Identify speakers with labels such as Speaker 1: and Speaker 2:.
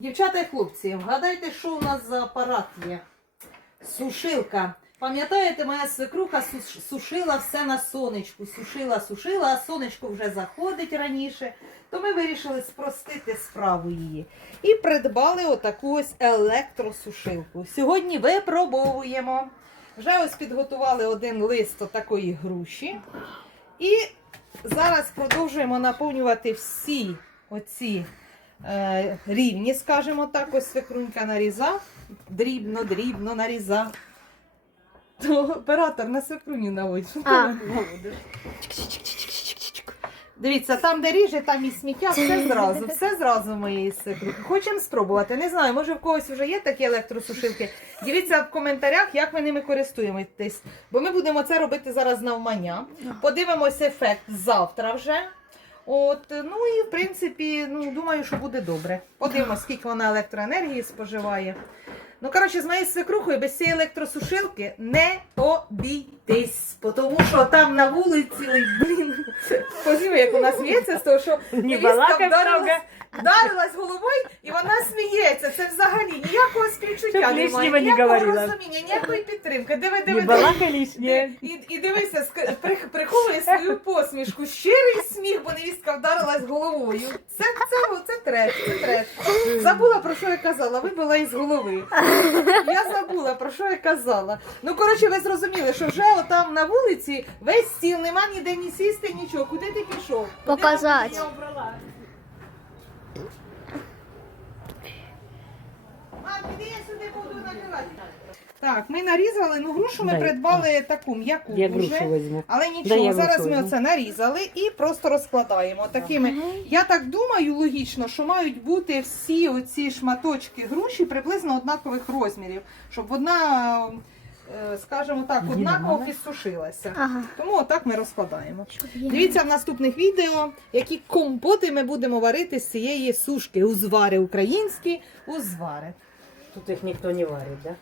Speaker 1: Дівчата і хлопці, вгадайте, що у нас за апарат є? Сушилка. Пам'ятаєте, моя свекруха сушила все на сонечку. Сушила, сушила, а сонечко вже заходить раніше. То ми вирішили спростити справу її. І придбали отаку ось електросушилку. Сьогодні випробовуємо. Вже ось підготували один лист такої груші. І зараз продовжуємо наповнювати всі оці рівні, скажімо так, ось свекрунька нарізав, дрібно, дрібно нарізав. То оператор на свекруню наводить. Що ти
Speaker 2: А.
Speaker 1: наводиш? Дивіться, там, де ріже, там і сміття, все зразу, все зразу моєї свекрухи. Хочемо спробувати. Не знаю, може в когось вже є такі електросушилки. Діліться в коментарях, як ви ними користуєтесь. Бо ми будемо це робити зараз навмання. Подивимось ефект завтра вже. От, ну і в принципі, ну думаю, що буде добре. Подивимось, скільки вона електроенергії споживає. Ну, коротше, з моєю свекрухою без цієї електросушилки не обійтись. Тому що там на вулиці, блін, позімо, як вона сміється з того, що
Speaker 2: Не
Speaker 1: невістка вдарилась, вдарилась головою і вона сміється. Це взагалі ніякого співчуття немає, ніякого розуміння, ніякої підтримки. Диви, диви, диви. І, і дивися, приховує свою посмішку. Щирий сміх, бо невістка вдарилась головою. Це, це, це треш, це треш. Забула про що я казала, вибила із голови. Я забула про що я казала. Ну коротше, ви зрозуміли, що вже отам на вулиці весь стіл, нема ніде ні сісти, нічого. Куди ти пішов? Куди
Speaker 2: Показати.
Speaker 1: ти мене обрала? Так, ми нарізали, ну грушу ми
Speaker 2: Дай.
Speaker 1: придбали таку м'яку
Speaker 2: Я
Speaker 1: вже.
Speaker 2: візьму.
Speaker 1: Але
Speaker 2: Дай
Speaker 1: нічого,
Speaker 2: я
Speaker 1: зараз
Speaker 2: грушу
Speaker 1: ми
Speaker 2: візьму.
Speaker 1: оце нарізали і просто розкладаємо такими. Я так думаю, логічно, що мають бути всі оці шматочки груші приблизно однакових розмірів, щоб вона, е, скажімо так, однаково підсушилася.
Speaker 2: Ага.
Speaker 1: Тому отак ми розкладаємо. Дивіться в наступних відео, які компоти ми будемо варити з цієї сушки. Узвари українські, узвари.
Speaker 2: Тут їх ніхто не варить, да?